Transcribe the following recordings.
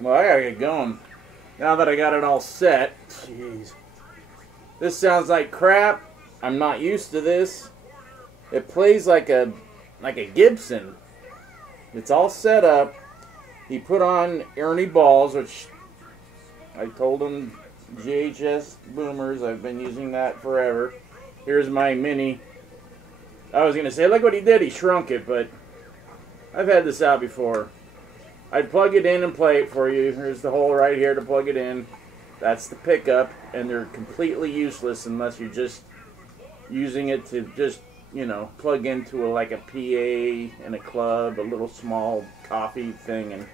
Well, I gotta get going. Now that I got it all set. Jeez. This sounds like crap. I'm not used to this. It plays like a Gibson. It's all set up. He put on Ernie balls, which I told him GHS boomers. I've been using that forever. Here's my mini. I was gonna say, look what he did. He shrunk it, but I've had this out before. I'd plug it in and play it for you. Here's the hole right here to plug it in. That's the pickup, and they're completely useless unless you're just using it to just, you know, plug into like a PA in a club, a little small coffee thing.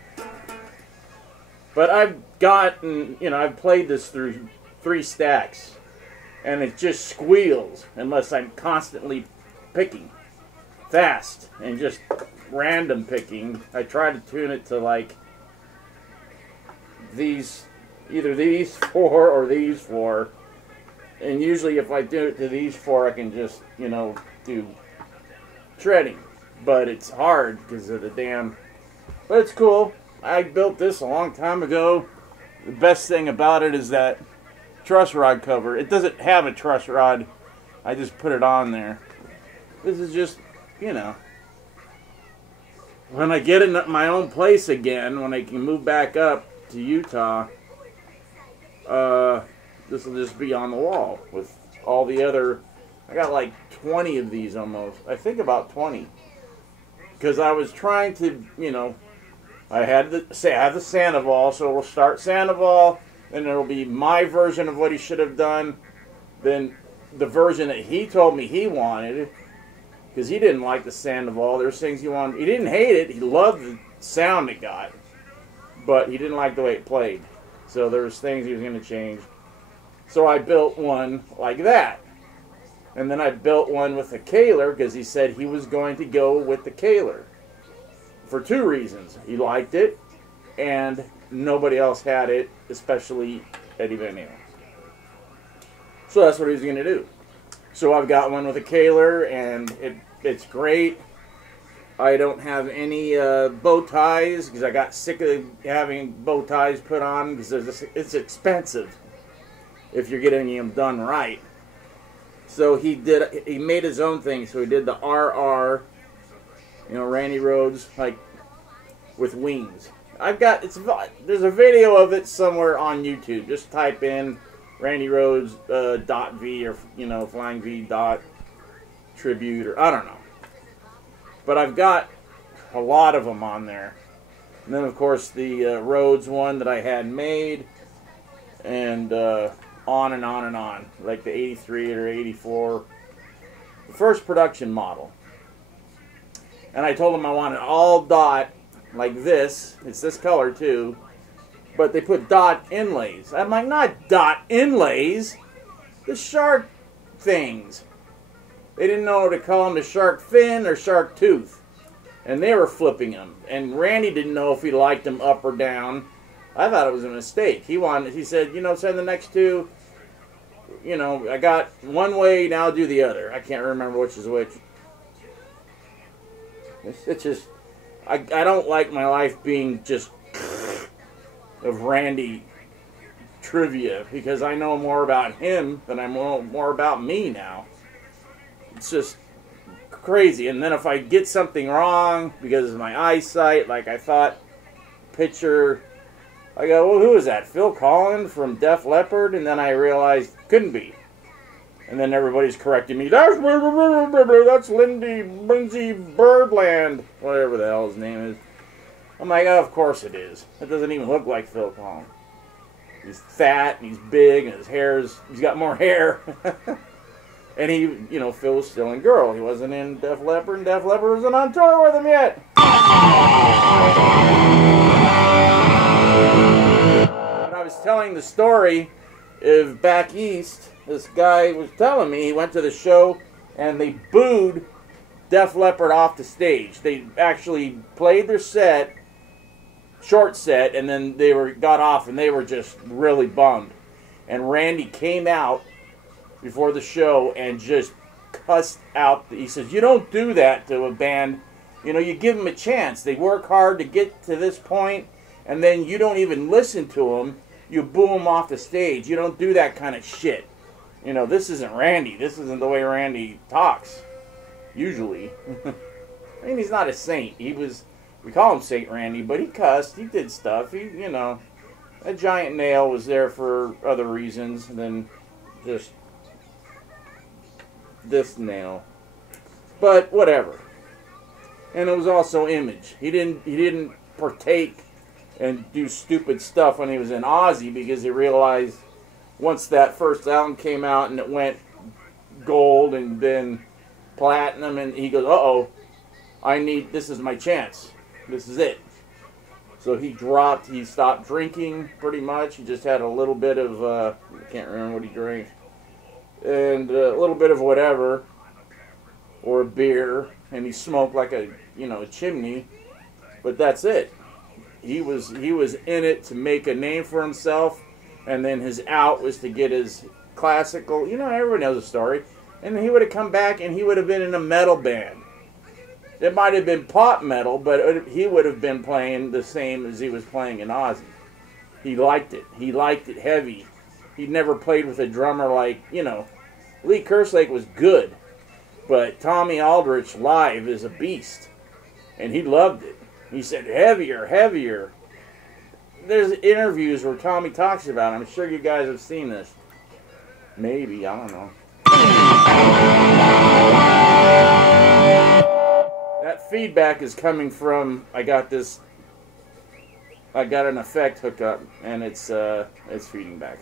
But I've gotten, you know, I've played this through 3 stacks, and it just squeals unless I'm constantly picking fast and just random picking. I try to tune it to like these, either these 4 or these 4, and usually if I do it to these 4 I can just, you know, do treading, but it's hard because of the damn, but it's cool. I built this a long time ago. The best thing about it is that truss rod cover. It doesn't have a truss rod, I just put it on there. This is just, you know, when I get in my own place again, when I can move back up to Utah, this will just be on the wall with all the other. I got like 20 of these almost. I think about 20. Because I was trying to, you know, I have the Sandoval, so we'll start Sandoval, and it'll be my version of what he should have done, then the version that he told me he wanted. Because he didn't like the Sandoval. There's things he wanted. He didn't hate it. He loved the sound it got. But he didn't like the way it played. So there was things he was going to change. So I built one like that. And then I built one with a Kaler because he said he was going to go with the Kaler. For 2 reasons. He liked it, and nobody else had it, especially Eddie Van Halen. So that's what he was going to do. So I've got one with a Kaler, and it's great. I don't have any bow ties because I got sick of having bow ties put on because it's expensive if you're getting them done right. So he made his own thing. So he did the RR, you know, Randy Rhoads, like with wings. There's a video of it somewhere on YouTube. Just type in Randy Rhoads .v or, you know, Flying V tribute, or I don't know. But I've got a lot of them on there. And then of course the Rhoads one that I had made, and on and on and on, like the 83 or 84, the first production model. And I told them I wanted all dot like this. It's this color too. But they put dot inlays. I'm like, not dot inlays. The shark things. They didn't know to call them the shark fin or shark tooth. And they were flipping them. And Randy didn't know if he liked them up or down. I thought it was a mistake. He said, you know, send the next 2. You know, I got one way, now do the other. I can't remember which is which. It's just, I don't like my life being just of Randy trivia, because I know more about him than I know more about me now. It's just crazy. And then if I get something wrong because of my eyesight, like I thought pitcher, I go, well, who is that? Phil Collins from Def Leppard? And then I realized couldn't be. And then everybody's correcting me. That's Lindsey Birdland, whatever the hell his name is. I'm like, oh, of course it is. It doesn't even look like Phil Collins. He's fat and he's big and he's got more hair. And he, you know, Phil was still in Girl. He wasn't in Def Leppard, and Def Leppard wasn't on tour with him yet. When I was telling the story of back east, this guy was telling me he went to the show and they booed Def Leppard off the stage. They actually played their set, short set, and then they got off and they were just really bummed. And Randy came out before the show and just cussed out. He says, you don't do that to a band. You know, you give them a chance. They work hard to get to this point, and then you don't even listen to them. You boo them off the stage. You don't do that kind of shit. You know, this isn't Randy. This isn't the way Randy talks, usually. I mean, he's not a saint. We call him Saint Randy, but he cussed. He did stuff. You know, a giant nail was there for other reasons than just this nail, but whatever. And it was also image. He didn't partake and do stupid stuff when he was in Ozzy, because he realized once that first album came out and it went gold and then platinum, and he goes, uh-oh, this is my chance. This is it. So he stopped drinking pretty much. He just had a little bit of, I can't remember what he drank, and a little bit of whatever, or a beer, and he smoked like a chimney, but that's it. He was in it to make a name for himself, and then his out was to get his classical, everyone knows the story, and then he would have come back and he would have been in a metal band. It might have been pop metal, but he would have been playing the same as he was playing in Ozzy. He liked it. He liked it heavy. He never played with a drummer like, Lee Kerslake was good, but Tommy Aldrich live is a beast, and he loved it. He said, heavier, heavier. There's interviews where Tommy talks about it. I'm sure you guys have seen this. Maybe, I don't know. That feedback is coming from, I got an effect hooked up, and it's feeding back.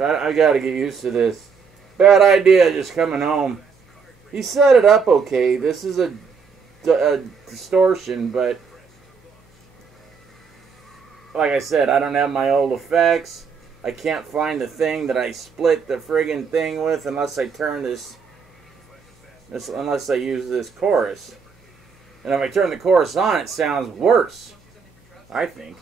I gotta get used to this. Bad idea just coming home. He set it up okay. This is a distortion, but like I said, I don't have my old effects. I can't find the thing that I split the friggin' thing with unless I turn unless I use this chorus. And if I turn the chorus on, it sounds worse, I think.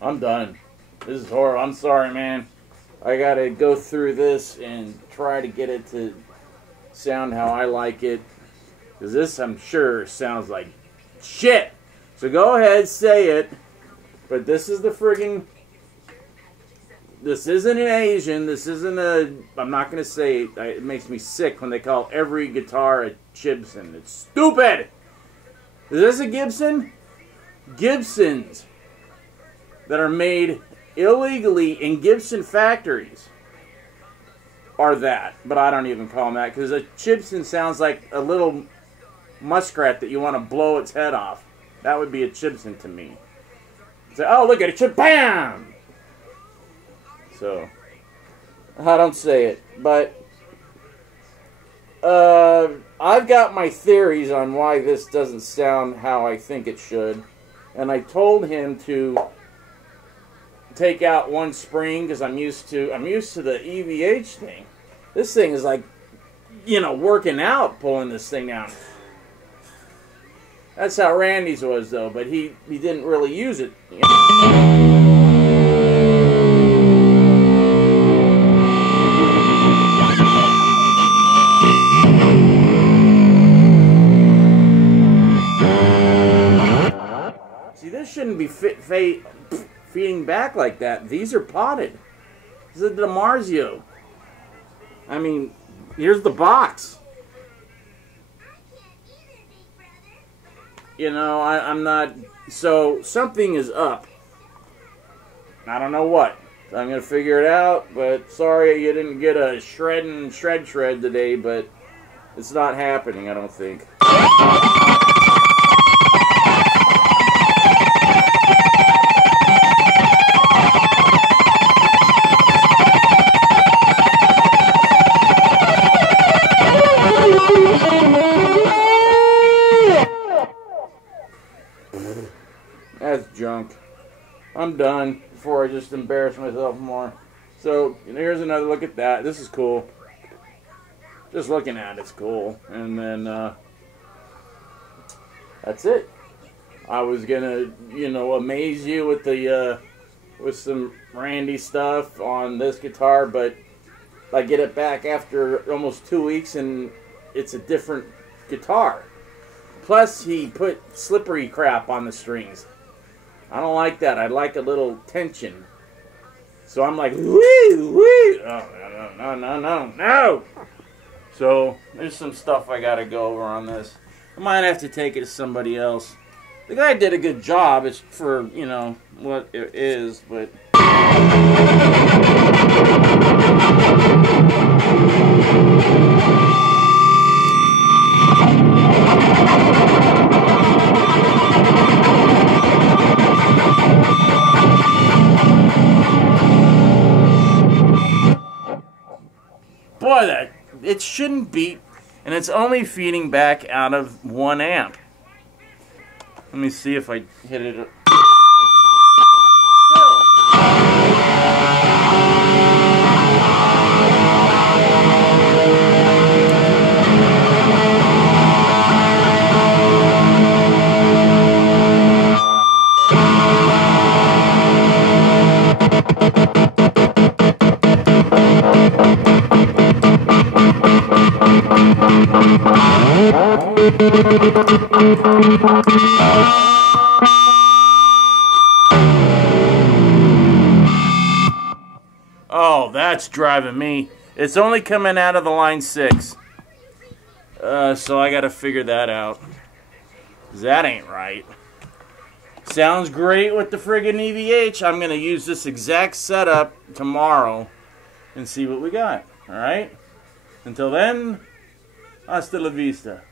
I'm done. This is horrible. I'm sorry, man. I gotta go through this and try to get it to sound how I like it. Because this, I'm sure, sounds like shit. So go ahead, say it. But this is the friggin'... This isn't an Asian. This isn't a... I'm not going to say it. It makes me sick when they call every guitar a Gibson. It's stupid! Is this a Gibson? Gibsons that are made illegally in Gibson factories are that. But I don't even call them that. Because a Gibson sounds like a little muskrat that you want to blow its head off. That would be a Gibson to me. Say, oh, look at it. Bam! So, I don't say it. But, I've got my theories on why this doesn't sound how I think it should. And I told him to take out one spring because I'm used to the EVH thing. This thing is like, you know, working out pulling this thing down. That's how Randy's was though, but he didn't really use it. You know? See, this shouldn't be feeding back like that. These are potted. This is a DiMarzio. I mean, here's the box. You know, I'm not... So, something is up. I don't know what. I'm going to figure it out, but sorry you didn't get a shred today, but it's not happening, I don't think. That's junk. I'm done before I just embarrass myself more. So here's another look at that. This is cool. Just looking at it's cool. And then that's it. I was gonna, amaze you with the with some Randy stuff on this guitar, but I get it back after almost 2 weeks, and it's a different guitar. Plus, he put slippery crap on the strings. I don't like that. I like a little tension. So I'm like, woo, woo. Oh, no. So there's some stuff I gotta go over on this. I might have to take it to somebody else. The guy did a good job. It's for, what it is, but... Boy, it shouldn't beat, and it's only feeding back out of 1 amp. Let me see if I hit it. Still. Oh, that's driving me. It's only coming out of the line 6. So I gotta figure that out. 'Cause that ain't right. Sounds great with the friggin' EVH. I'm gonna use this exact setup tomorrow and see what we got. Alright? Until then, hasta la vista.